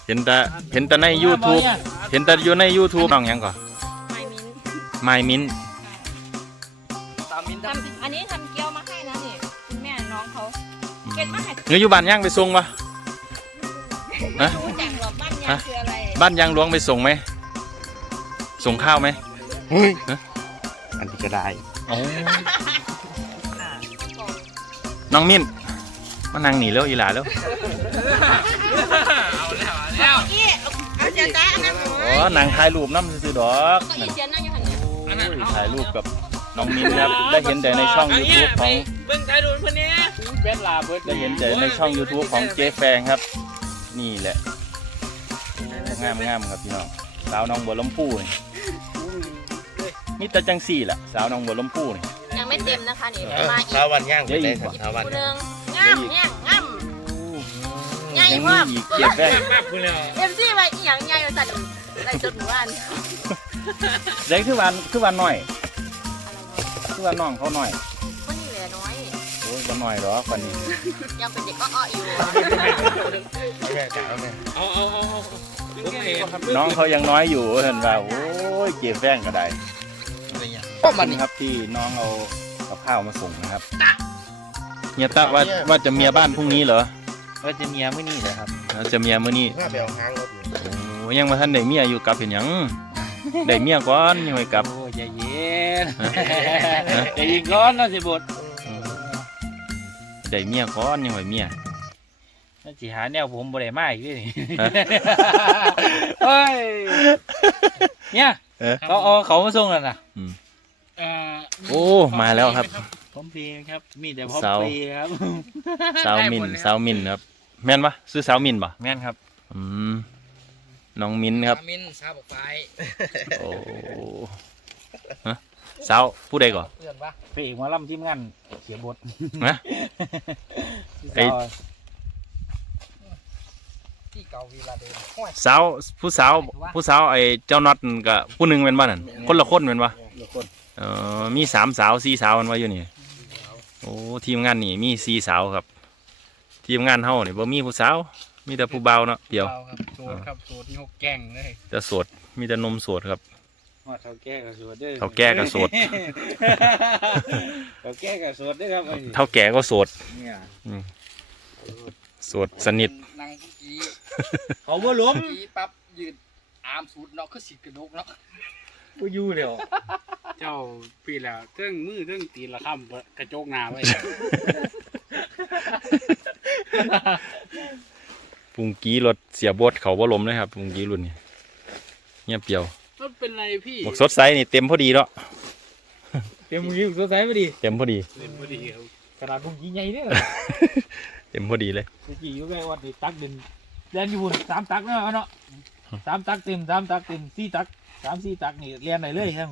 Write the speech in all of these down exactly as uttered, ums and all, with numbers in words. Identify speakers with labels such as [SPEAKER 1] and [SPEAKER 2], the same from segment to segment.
[SPEAKER 1] เห็นแต่เห็นแต่ใน YouTube เห็นแต่อยู่ใน YouTube น้องยังก่อน
[SPEAKER 2] ไมมิ้น
[SPEAKER 1] ไมมิน
[SPEAKER 3] สามมิน
[SPEAKER 2] ทำอันนี้ทำเกี๊ยวมาให้นะนี่คุณแม่น้องเขาเก็บมาให้
[SPEAKER 1] เงยอยู่บ้านย่างไปส่งปะฮะ
[SPEAKER 2] รู้จักหรอกบ้านยางคืออะไร
[SPEAKER 1] บ้านยางหลวงไปส่งไหมส่งข้าวไหม
[SPEAKER 3] เฮ้ยอันนี้ก็ได้
[SPEAKER 1] โอ้น้องมิ้นมานั่งหนีแล้วอีหลาแล้ว
[SPEAKER 2] แล้วอีเอาเสียจ้าอันนั้น
[SPEAKER 1] อ๋อนั่งถ่ายรูปน้ำซื้อดอก
[SPEAKER 2] ก็อีเสียนั่งอยู่หันเนี่ย
[SPEAKER 1] โอ้ยถ่ายรูปกับน้องมิ้นครับได้เห็นแต่ในช่อง YouTube ของ
[SPEAKER 4] เบิ้งถ่ายรูปเพื่อนนี้เบ็ดลาเบิด
[SPEAKER 1] ได้เห็นแต่ในช่อง YouTube ของเจ๊แฟงครับนี่แหละงามงามครับพี่น้องสาวน้องบัวลำพูนี่นี่แต่จังสี่แหละสาวน้องบัวลำพูนี่
[SPEAKER 2] ยังไม่เต็มนะคะนี่มาอีก
[SPEAKER 3] เช้าวันย่างไปได้ครับเช้าวัน
[SPEAKER 2] ผู้หนึ่งงามแง่งงาม ใหญ่
[SPEAKER 1] ยัง
[SPEAKER 2] มาก
[SPEAKER 1] มีอีกเจ๊แฟง
[SPEAKER 4] มากคุณแล้ว
[SPEAKER 2] เอ็มซีไปอีหยังใหญ่สั่นไรจนหมู่บ้าน
[SPEAKER 1] เด็กคือวันคือวันหน่อยคือวันน้องเขาหน่อย
[SPEAKER 2] คนนี้แหละน้อย
[SPEAKER 1] โอ้ยวันหน่อยหรอกวันนี้
[SPEAKER 2] ยังเป็นเด็กอ้อๆอยู่
[SPEAKER 3] แม่จ๋าแม่
[SPEAKER 4] เอาเอาเอาเอาผมเห็น
[SPEAKER 1] น้องเขายังน้อยอยู่เห็นว่าโอ้ยเจ๊แฟงก็ได้
[SPEAKER 3] ก็
[SPEAKER 1] มั
[SPEAKER 3] มัน น
[SPEAKER 1] ครับที่น้องเอากับข้าวมาส่งนะครับเฮียตะว่าว่าจะเมียบ้านพรุ่งนี้เหรอ
[SPEAKER 3] ว่าจะเมียไม่นี่เลยครับ
[SPEAKER 1] แล้วจะเมียมื้อนี้
[SPEAKER 3] ถ้าไปเอาหางรถอยู่
[SPEAKER 1] โอ้ยังมาท่านได้เมียอยู่กลับเห็นหยังได้เมียก่อนยังไม่กลับ
[SPEAKER 4] โอ้ยใจเย็นใจเย็นก่อนนะสิบด
[SPEAKER 1] ได้เมียก่อนยังไม่เมีย
[SPEAKER 4] นั่นสิหาแนวผมบ่ได้มาอีกนี่เฮ้ยเนี่ย
[SPEAKER 1] เออ
[SPEAKER 4] เขาเอาเขามาส่งแล้วนะ
[SPEAKER 1] อืม
[SPEAKER 4] เอ่อ
[SPEAKER 1] โอ้มาแล้วครับ
[SPEAKER 4] ผมฟรีครับมีแต่พร้อม
[SPEAKER 1] เสา
[SPEAKER 4] ฟรีครับ
[SPEAKER 1] สาวมินสาวมินครับแม่นปะซื้อสาวมินปะ
[SPEAKER 4] แม่นครับ
[SPEAKER 1] อืมน้องมินครับ
[SPEAKER 4] มินซาบอกไฟ
[SPEAKER 1] โอ้ฮะสาวผู้ใดก่อน
[SPEAKER 4] เพื่อนปะพระเอกหมาล่ำทีมงานเขียนบท
[SPEAKER 1] นะ ไอ้
[SPEAKER 4] ที่เก่าวีลาเดิม
[SPEAKER 1] สาวผู้สาวผู้สาวไอ้เจ้าน็อตกับผู้หนึ่งเป็นบ้านั่นคนละคนเป็นปะ
[SPEAKER 3] ทุกคน
[SPEAKER 1] เออมีสามสาวสี่สาวมันว่าอยู่นี่โอ้ทีมงานนี่มีสี่สาวครับ ทีมงานเฮานี่บ่มีผู้สาวมีแต่ผู้เบาวเนาะเดียว
[SPEAKER 4] ครับโสดครับโสดยกแก่งเลย
[SPEAKER 1] แต่โสดมีแต่นมโสดครับ
[SPEAKER 4] ว่าเท่าแก่กับโสดเด้อ
[SPEAKER 1] เท่าแก่กับโสด
[SPEAKER 4] เท่าแก่กับโสดเด้อครับไอ้
[SPEAKER 1] เท่าแก่ก็โสด
[SPEAKER 4] เนี่ย
[SPEAKER 1] อืมโสดสนิท
[SPEAKER 4] นั่งกี้เขาบ่ล้มกี้ปั๊บยืนอาร์มสุดเนาะคือสิกระดกเนาะ
[SPEAKER 1] บ่อยู่แล้ว
[SPEAKER 4] เจ้าปีแล้วเทิงมือเทิงตีนละค่ำกระโจกหน้าไว้
[SPEAKER 1] ปุงกี้รถเสียบดเขาบ่ล้มเลยครับปุงกี้รุ่นนี้เงียบเปียว
[SPEAKER 4] มันเป็นไรพี่
[SPEAKER 1] หมวกสดใสนี่เต็มพอดีเนาะ
[SPEAKER 4] เต็มมือสดใสพอดี
[SPEAKER 1] เต็มพอดี
[SPEAKER 4] เต็มพอดีครับขนาดพุ่งยิงใหญ่เนี่ย
[SPEAKER 1] เต็มพอดีเลย
[SPEAKER 4] เมื่อกี้อยู่ใกล้วัดนี่ตักดินเรียนอยู่สามตักเนาะเนาะสามตักเต็มสามตักเต็มสี่ตักสามสี่ตักนี่เรียนไหนเลยครับผม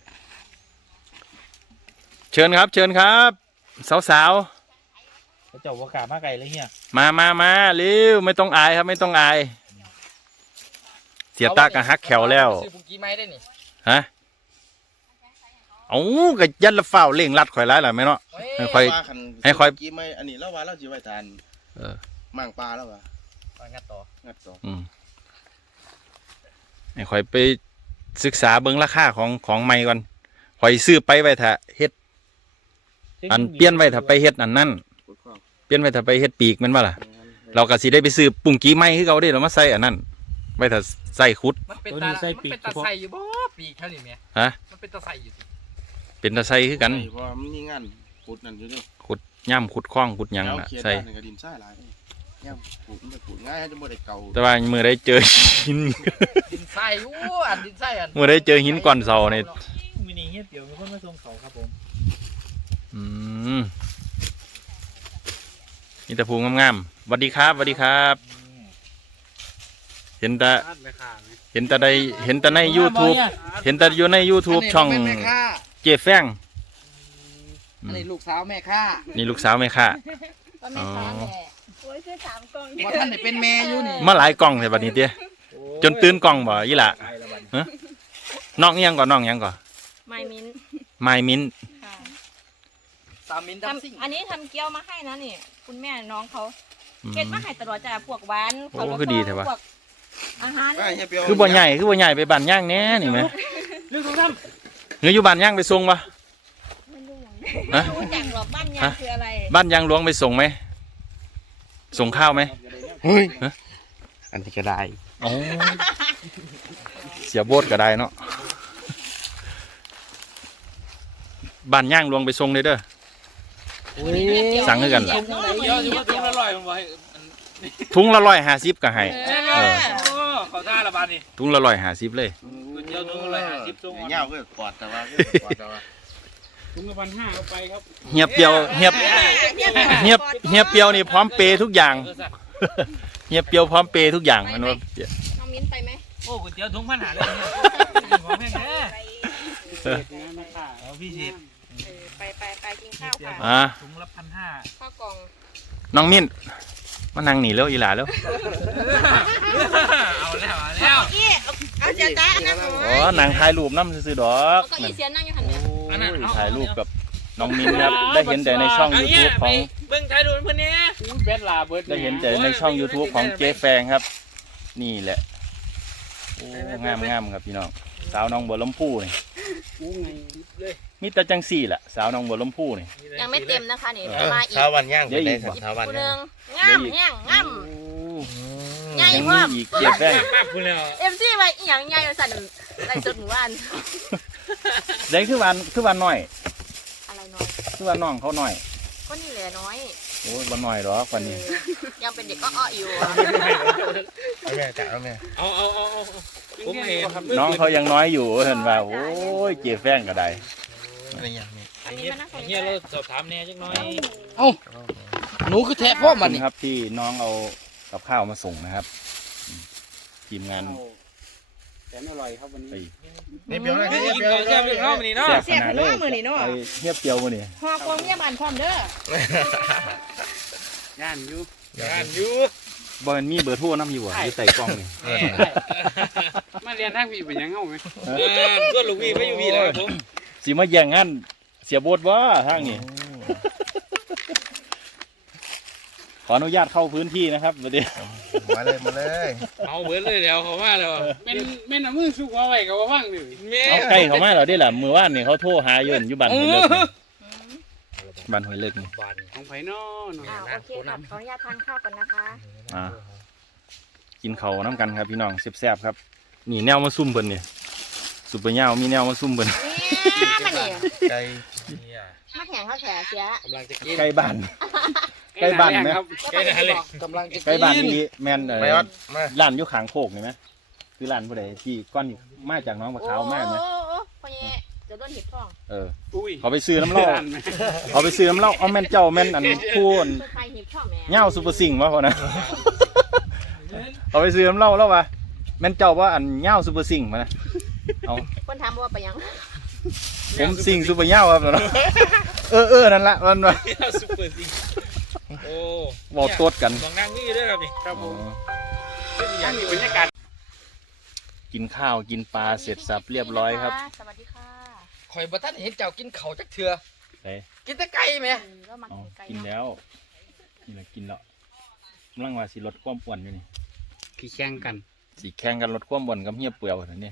[SPEAKER 1] เชิญครับ เชิญครับ สาว
[SPEAKER 4] เขาเจ้าว่ากามาไก่เลยเนี่ย
[SPEAKER 1] ๆมามามาเร็วไม่ต้องอายครับไม่ต้องอาย เสียตากะฮักแขวแล้ว
[SPEAKER 3] ซื้อปุกี้ไม้ได้นี่
[SPEAKER 1] ฮะเอาก็ยันละเฝ้าเล่งรัดข่อยร้ายหล่ะแม่เนาะ ให้ค่อยให้ค่อย
[SPEAKER 3] ปุกี้ไม้อันนี้แล้วว่าเราสิไว้ทาน
[SPEAKER 1] เออ
[SPEAKER 3] มั่งปลาแล้ววะ
[SPEAKER 4] งัดต่อ
[SPEAKER 3] งัดต่อ
[SPEAKER 1] อืมให้ข่อยไปศึกษาเบิ่งราคาของของใหม่ก่อนข่อยซื้อไปไว้ถ้าเฮ็ดอันเปลี่ยนไว้ถ้าไปเฮ็ดอันนั้น
[SPEAKER 3] ปุกข้อง
[SPEAKER 1] เปลี่ยนไว้ถ้าไปเฮ็ดปีกแม่นบ่ล่ะเราก็สิได้ไปซื้อปุ้งกี้ใหม่คือเก่าเด้เรามาใส่อันนั้นไว้ถ้าใส่ขุด
[SPEAKER 5] มันเป็นตามันเป็นตาใส่อยู่บ่ปีกเท่านี้แม่
[SPEAKER 1] ฮะ
[SPEAKER 5] มันเป็นตาใส่อยู่สิ
[SPEAKER 1] เป็นตาใส่คือกัน
[SPEAKER 3] ใช่เพราะว่ามันมีงานขุดนั่นอยู่นี่
[SPEAKER 1] ขุดย่ำขุดคล้องขุดหยัง
[SPEAKER 3] แล้ว
[SPEAKER 1] น่ะ
[SPEAKER 3] เขียน
[SPEAKER 1] ใส่
[SPEAKER 3] บ้านนี่ก็ดินทรายหลายเลยย่ำขุดมันจะขุดง่ายจะบ่ได้เก่า
[SPEAKER 1] แต่ว่ามื้อใดเจอหิน
[SPEAKER 5] ดินใส่อู้อันดินใส่อัน
[SPEAKER 1] มื้อใดเจอหินก่อนเสานี่
[SPEAKER 4] มินิเงี้ยเดี๋ยวมีคนมาส่งเขาครับผม
[SPEAKER 1] อืมมีแต่ภูงามๆสวัสดีครับสวัสดีครับ เห็นแต่
[SPEAKER 4] ตัดเลยค่ะ
[SPEAKER 1] เห็นแต่ในเห็นแต่ใน YouTube เห็นแต่อยู่ใน YouTube ช่อง
[SPEAKER 5] นนี้แม่ค่า
[SPEAKER 1] เจ๊แฟง
[SPEAKER 5] อันนี้ลูกสาวแม่ค่า
[SPEAKER 1] นี่ลูกสาวแม่ค่ะ
[SPEAKER 2] ก็ไม่ค้าแม่โอ้ยซื้อสามกล่อง
[SPEAKER 5] ว่าท่านได้เป็นแม่อยู่นี่
[SPEAKER 1] มาหลายกล่องเลยบัดนี้เตี้ยจนตื่นกล่องบ่ยี่ล่ะฮะน้องอิหยังก่อนน้องอิหยังก่อน
[SPEAKER 2] ไมมิ้น
[SPEAKER 1] ไมมิน
[SPEAKER 2] ค่ะ
[SPEAKER 5] สามมิน
[SPEAKER 2] ท
[SPEAKER 5] ดำซิ่ง
[SPEAKER 2] ำอันนี้ทำเกี๊ยวมาให้นะนี่คุณแม่น้องเขา
[SPEAKER 1] อืม
[SPEAKER 2] เก็บมาให้ตลอดจ้ะพวกหวาน
[SPEAKER 1] โอ้คือดีแท้วะ
[SPEAKER 2] พวกอาหาร
[SPEAKER 3] ไม่เฮียเปียว
[SPEAKER 1] คือบ่ใหญ่คือบ่ใหญ่ไปบ้านย่างแน่นี่ไหม
[SPEAKER 4] เรื่องของท่าน
[SPEAKER 1] เงยอยู่บ้านย่างไปส่งปะ ฮะ
[SPEAKER 2] ไม่รู้จักหรอกบ้านยางคืออะไร
[SPEAKER 1] บ้านย่างหลวงไปส่งไหมส่งข้าวไหม
[SPEAKER 3] เฮ้ยอันนี้ก็ได้
[SPEAKER 1] อ๋อเสียโบดก็ได้เนาะบ้านย่างหลวงไปส่งเลยเด้อ สั่งให้กันเหรอ
[SPEAKER 4] เดี๋ยวอยู่ว่าตัวละร้อยมันบ่ให้
[SPEAKER 1] ถุงละร้อยห้าสิบก็ให้
[SPEAKER 2] เอ
[SPEAKER 1] เอ
[SPEAKER 2] อ
[SPEAKER 1] อ
[SPEAKER 4] โอ้ขอท่าละบาทนี่
[SPEAKER 1] ถุงละร้อยห้าสิบเลย
[SPEAKER 4] เดี๋ยวถุงละร้อยห้าสิบถุง
[SPEAKER 3] เงาก็ปอดแต่ว่าปอดแต่ว่า
[SPEAKER 4] ถุงละพันห้าเอาไปครับ
[SPEAKER 1] เฮียเปียวเฮียเฮียเฮียเปียวนี่พร้อมเปย์ทุกอย่างเฮียเปียวพร้อมเปย์ทุกอย่างมันว่า
[SPEAKER 2] น้องมิ้นไปไหม
[SPEAKER 4] โอ้ก๋วยเตี๋ยวถุงพันห้าเลยเนี่ยของแพงแท้
[SPEAKER 1] เออ
[SPEAKER 4] เอาพี่เศษ
[SPEAKER 2] เออไปไปไปกินข้าวค่ะ
[SPEAKER 1] อ่ะ
[SPEAKER 4] ถุงละพันห้า
[SPEAKER 2] ข้าวกล่อง
[SPEAKER 1] น้องมิ้นมานั่งหนีแล้วอีหลาแล้ว
[SPEAKER 4] เอาแล้วเอาแล้ว
[SPEAKER 2] อี้เอาเจ้าจ้าอันนั้น
[SPEAKER 1] อ๋อนางถ่ายรูปน้ำซื่อๆดอก
[SPEAKER 2] ก็อีเสียนั่งอยู่หันเนี่ย
[SPEAKER 1] โอ้ยถ่ายรูปกับน้องมิ้นครับได้เห็นแต่ในช่อง YouTube ของ
[SPEAKER 4] เบิ้งถ่ายรูปเพื่อนเนี่ยเบ็ดลาเบิด
[SPEAKER 1] ได้เห็นแต่ในช่อง YouTube ของเจ๊แฟงครับ นี่แหละโอ้งามงามครับพี่น้องสาวน้องบัวลำพูนี่มีแต่จังสี่แหละสาวน้องบัวลำพูนี่
[SPEAKER 2] ยังไม่เต็มนะคะนี่
[SPEAKER 3] เอ
[SPEAKER 2] เดี๋ยว
[SPEAKER 3] อ
[SPEAKER 2] มาอีก
[SPEAKER 3] เช้าวันย่าง
[SPEAKER 1] เดี๋ยวอี
[SPEAKER 3] ได้
[SPEAKER 1] ก
[SPEAKER 3] สักเช้าวัน
[SPEAKER 2] ผู้ห
[SPEAKER 3] ย่า
[SPEAKER 2] นึ่
[SPEAKER 3] ง
[SPEAKER 2] งง่ามแห้งง่าม ใหญ่
[SPEAKER 1] ยัง
[SPEAKER 2] พร้
[SPEAKER 1] มี
[SPEAKER 2] อม
[SPEAKER 1] อีกเจ๊แฟง
[SPEAKER 4] ปั๊บคุณแล้ว
[SPEAKER 2] เอ็มซีไปอีหยังใหญ่สั่นไรสุดหมู่บ้าน
[SPEAKER 1] ได้คือวันคือวันน้อย
[SPEAKER 2] อะไรน้อย
[SPEAKER 1] คือวันน้องเขาน้อย
[SPEAKER 2] ก็นี่แหละน้อย
[SPEAKER 1] โอ้ยวันน้อยหรอกวันนี้
[SPEAKER 2] เออยังเป็นเด็กก็อ้ออยู่
[SPEAKER 3] เอาแม่จัดเอาแม่
[SPEAKER 4] เอาเอาเอาเอาผมเห็น
[SPEAKER 1] น้องเขายังน้อยอยู่เห็นว่าโอ้ยเจ๊แฟงก็ได้
[SPEAKER 3] อะไรอย่างนี้
[SPEAKER 2] อันนี้มานั่งตรง
[SPEAKER 4] เฮี
[SPEAKER 2] นี้
[SPEAKER 4] ยเราสอบถามแน่จังน้อย
[SPEAKER 5] หนูคือแทะพ่อ
[SPEAKER 1] ขอบ
[SPEAKER 5] มัน
[SPEAKER 1] คุณ
[SPEAKER 5] นี่
[SPEAKER 1] ครับที่น้องเอากับข้าวมาส่งนะครับอืมทีมงาน
[SPEAKER 4] แสนอร่อยครับวัน
[SPEAKER 1] ไป
[SPEAKER 4] นี้
[SPEAKER 3] เฮียเปียวเลย
[SPEAKER 4] กิ
[SPEAKER 3] เฮีย
[SPEAKER 4] น
[SPEAKER 3] เปียว
[SPEAKER 4] ข้าวแซ่บเรื่องเล่าวันนี้เนาะ
[SPEAKER 1] แซ่บขนาดเลยไปเทียบเปียวมาเนี่ย
[SPEAKER 2] หอกองเมียบ้านพร้อมเด้อย่
[SPEAKER 4] านอยู่ย่านอยู่
[SPEAKER 1] บอลมีเบอร์โทรน้ำอยู่อ่ะอยู่ใส่กล้องนี่
[SPEAKER 3] เออ
[SPEAKER 6] มาเรียนทางพี่เป็นยังเงาไหม
[SPEAKER 4] เออเพื่อนลูกพี่ไม่อยู่พี่แล้วครับผม
[SPEAKER 1] สิมาแย่งงานเสียโบทว่าทางนี้ขออนุญาตเข้าพื้นที่นะครับเดี๋ยว
[SPEAKER 3] มาเลยมาเลย
[SPEAKER 4] เอาเบิร์ดเลยเดี๋ยวเขาว่าแล้ว
[SPEAKER 6] แม่นแม่นเอามือสุกเอาไว้กับว่าว่างดิ
[SPEAKER 4] แม่
[SPEAKER 1] เอาใกล้เขามาแล้วได้หล่ะมือว่านนี่เขาโทรหาอยู่อยู่บ้านหอยเลิกนี่บ้านหอยเลิกนี่
[SPEAKER 4] บาน
[SPEAKER 6] ของไผ่นอเนาะ
[SPEAKER 2] อ่าโอเคค่ะขออนุญาตทานข้าวก่อนนะคะ
[SPEAKER 1] อ่ากินเขาวน้ำกันครับพี่น้องแซ่บๆครับนี่แนวมาซุ่มเพิ่นเนี่ยสุปเปอร์ย่าวมีแนวมาซุ่มเพิ่น
[SPEAKER 2] เนี่ยมันเนี่ย
[SPEAKER 3] ไก่
[SPEAKER 4] เนี่ย
[SPEAKER 2] มาแข่งข้าวแฉเสีย
[SPEAKER 4] กำลังจะกิน
[SPEAKER 1] ใกล้บ้าน ใกล้บ้านไหม
[SPEAKER 6] ครับ
[SPEAKER 4] ใกล้ได้เลย
[SPEAKER 5] กำลังจะ
[SPEAKER 1] ใกล้บ้านนี่แม่นเอ
[SPEAKER 3] ไม่
[SPEAKER 1] อ
[SPEAKER 3] วัดมา
[SPEAKER 1] ร้านอยู่ขางโคกนี่ไหมคือร้านผู้ใดที่ก้อนมาจากน้องมะขาวมากไหม
[SPEAKER 2] โอ้โอ้พ่อเย่จะโดนเห็บท้อง
[SPEAKER 1] เออ
[SPEAKER 6] อุ้ย
[SPEAKER 1] เขาไปซื้อน้ำเหล้าเขาไปซื้อน้ำเหล้าเอาแม่นเจ้าแม่นอันพูน
[SPEAKER 2] เพื่อใครเห็บท้องแม่
[SPEAKER 1] เหย้าซุปเปอร์ซิงวะพอนะเขาไปซื้อน้ำเหล้าแล้ววะแม่นเจ้าว่าอันเหย้าซุปเปอร์ซิงมานะเอา
[SPEAKER 2] คนถามว่าไปยัง
[SPEAKER 1] ผมซิงซุปเปอร์เหย้าครับเนาะเออเออนั่นละมันว่า
[SPEAKER 4] ซุปเปอร์ซิงโอ้
[SPEAKER 1] บอกตดกัน
[SPEAKER 4] ลองนั่งนี่ด้วยครับนี่ครับผม
[SPEAKER 6] อันนี้บรรยากาศ
[SPEAKER 1] กินข้าวกินปลาเสร็จสับเรียบร้อยครับ
[SPEAKER 2] สวัสดีค่ะ
[SPEAKER 5] ข่อยบ่ทันเห็นเจ้ากินข้าวจักเทื่อ
[SPEAKER 1] ไป
[SPEAKER 5] กินแต่ไก่แม่
[SPEAKER 2] เออเรามา
[SPEAKER 1] เอา
[SPEAKER 2] กินไก่
[SPEAKER 1] กิน
[SPEAKER 2] เนาะ
[SPEAKER 1] แล้วนี่แหละกินแล้วกำลังว่าสิลดความอ้วนอยู่นี่
[SPEAKER 6] พี่แข่งกัน
[SPEAKER 1] สิแข่งกันลดความอ้วนกับเฮียเปลืยวนั่นนี่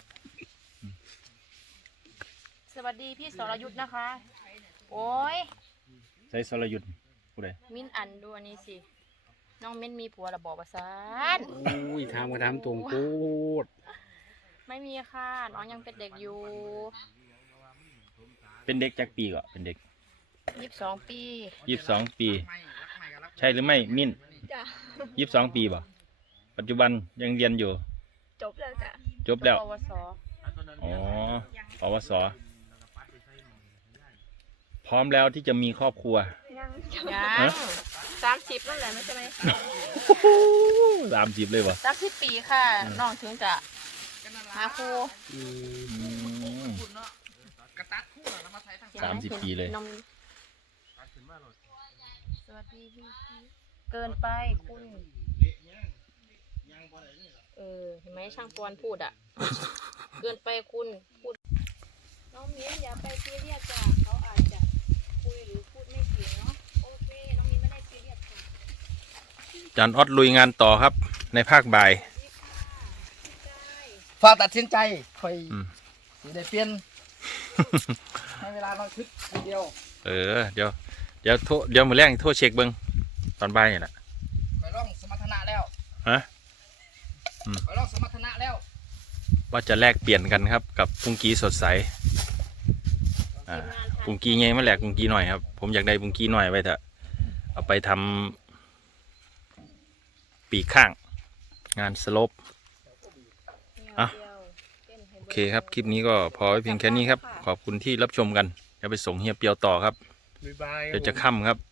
[SPEAKER 2] สวัสดีพี่สรยุทธนะคะ โอ้ย
[SPEAKER 1] ใช้สรยุทธ์ผู้ใด
[SPEAKER 2] มิ้นอันดูอันนี้สิ น้องมิ้นมีผัวระบอกประสาน
[SPEAKER 6] อุ้ยทำก็ทำตรงพูด
[SPEAKER 2] ไม่มีค่ะ น้องยังเป็นเด็กอยู่
[SPEAKER 1] เป็นเด็กจากปีก็เป็นเด็ก
[SPEAKER 2] ยี่สิบสองปี
[SPEAKER 1] ยี่สิบสองปี ใช่หรือไม่มิ้น
[SPEAKER 2] จ้ะ
[SPEAKER 1] ยี่สิบสองปีบ่ปัจจุบันยังเรียนอยู่
[SPEAKER 2] จบแล้วจ้ะ
[SPEAKER 1] จบแล้ว
[SPEAKER 2] ปวส
[SPEAKER 1] อ๋อปวสพร้อมแล้วที่จะมีครอบครัว
[SPEAKER 2] ยังยัง
[SPEAKER 1] ฮะ
[SPEAKER 2] สามสิบนั่นแหละไม่ใช่ไหม
[SPEAKER 1] สามสิบเลยบ่
[SPEAKER 2] สามสิบปีค่ะ น้องถึงจะหาครู
[SPEAKER 6] อืม
[SPEAKER 1] อืม สามสิบปีเลย
[SPEAKER 2] น้องสวัสดีพี่เกินไปคุณ เออเห็นไหมช่างปอนพูดอ่ะ เกินไปคุณพูด น้องมิ้นอย่าไปซีเรียสจ้ะเขาอาจจะคุยหรือพูดไม่เก่งเนาะโอเคน้องมิ้นไม่ได้ซีเรียสค่ะ
[SPEAKER 1] จานออดลุยงานต่อครับ ในภาคบ่าย
[SPEAKER 2] ส
[SPEAKER 5] ฝากตัดสินใจคอย
[SPEAKER 1] อืม
[SPEAKER 5] สิได้เปลี่ยน ให้เวลาน้อยคึกทีเดียว
[SPEAKER 1] เออเดี๋ยวเดี๋ยวโทรเดี๋ยวมือแรงโทรเช็คเบิ้งตอนบ่ายนี่แหละ
[SPEAKER 5] คอยลองสมรรถนะแล้ว
[SPEAKER 1] ฮะอืม
[SPEAKER 5] คอยลองสมรรถนะแล้ว
[SPEAKER 1] ว่าจะแลกเปลี่ยนกันครับกับปุงกี้สดใสอ่าปุงกี้ไงมาแลกปุงกี้หน่อยครับผมอยากได้ปุงกี้หน่อยไว้เถอะเอาไปทำปีกข้างงานสโลป อ่ะ โอเคครับคลิปนี้ก็พอไว้เพียงแค่นี้ครับขอบคุณที่รับชมกันเดี๋ยวไปส่งเฮียเปียวต่อครับ
[SPEAKER 6] บ๊ายบาย
[SPEAKER 1] เดี๋ยวจะค่ำครับ